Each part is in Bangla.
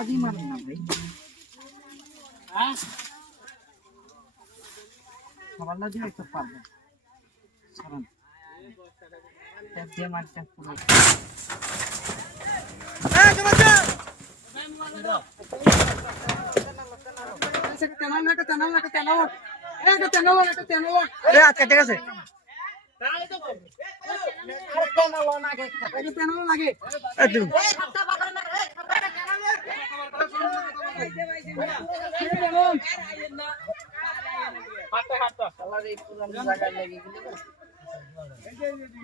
দিয়ে মারেন না ভাই গলা দিয়ে একটু পারবে সরান ট্যাপ দিয়ে পুরো আজকে ঠিক আছে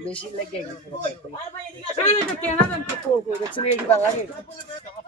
বেশি লেগে গেছে পাগলা তুমি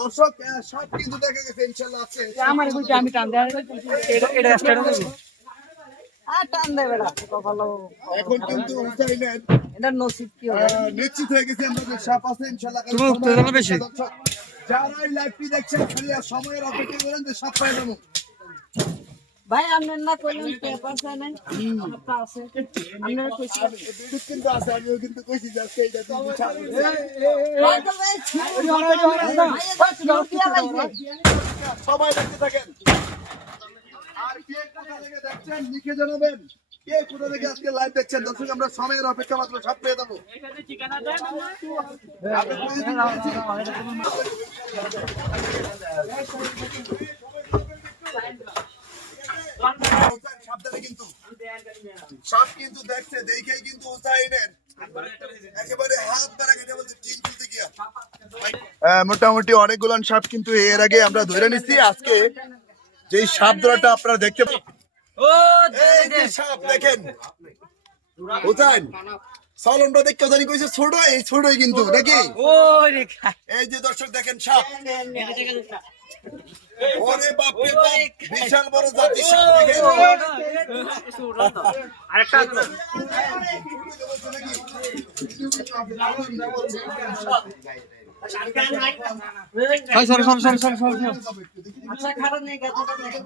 দর্শক আহ, কিন্তু দেখা গেছে ইনশাল্লাহ আছে। আমার আমি টান দেয় এটা এখন কিন্তু নসিব কি হবে নিশ্চিত হয়ে গেছে আমরা যে সাপ আছে ইনশাল্লাহ তুমি উত্তেজনা বেশি। যারা এই লাইভটি দেখছেন খালি সময়ের অপেক্ষা করেন যে সাপ পাই যাব ভাই, আপনার না কইলেন পেপার চাই নাই আছে? আপনার কইছি কিন্তু আছে কিন্তু কইছি যে আজকে এইটা কিন্তু সাপ ভাই তো ভাই লুকিয়ে লাইছে সবাই থাকেন আর কে কোথা আজকে লাইভ দেখছেন দর্শক আমরা সময়ের অপেক্ষা মাত্র সাপ পেয়ে দেবো মোটামুটি অনেকগুলো সাপ কিন্তু এর আগে আমরা ধরে নিচ্ছি আজকে যে সাপ ধরাটা আপনারা দেখতে পা- এই যে সাপ দেখেন হুসাইন সালনটা দেখতে জানি কইছে ছোট এই ছোটই কিন্তু নাকি ওই এই যে দর্শক দেখেন সাপ ওরে বাপ রে বাপ বিশাল বড় জাতি সাপ দেখেন আরেকটা আছে sorry sorry sorry sorry sorry sorry আচ্ছা খারাপ নেই গাছটা দেখেন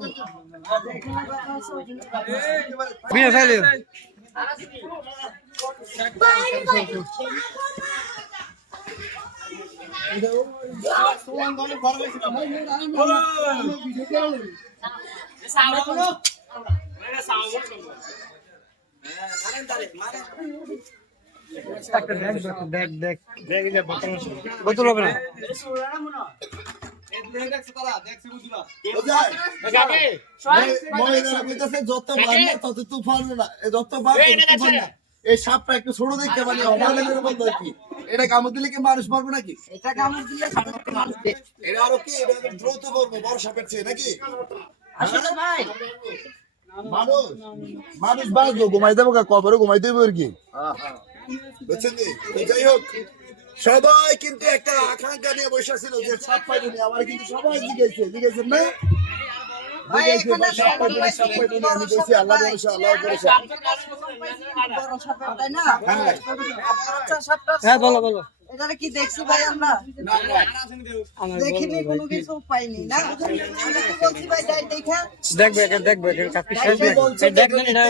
দেখ দেখ দেখ বোতল হবে না এই সাপটা একটু ছোট দেখতে পারি অমালের মতো আর কি এটা কামড় দিলে কি মানুষ মারবে নাকি এটা কামড় দিলে এটা আরও কি এটা দ্রুত করব বড় সাপের চেয়ে নাকি আসলে ভাই মানুষ মানুষ বাঁচবো ঘুমাই দেবো কবরে ঘুমাই দেবো আর কি? বুঝছেন যাই হোক সবাই কিন্তু একটা আকাঙ্ক্ষা নিয়ে বসে ছিল যে সাপ পাইবনি আমার কিন্তু সবাই জিজ্ঞেসছে জিজ্ঞেসেন না ভাই জিজ্ঞেসছে, এখানে সাপ পাইবনি সাপ পাইবনি আমি বলছি আল্লাহ ভরসা আল্লাহ ভরসা বড় সাপের তাই না হ্যাঁ। আচ্ছা সাপটা হ্যাঁ বলো বলো এটা কি দেখছি ভাই আমরা দেখিনি কোনো কিছু পাইনি না আমি বলছি ভাই যাই দেখবে দেখবে কাকি দেখবে দেখবেন এটা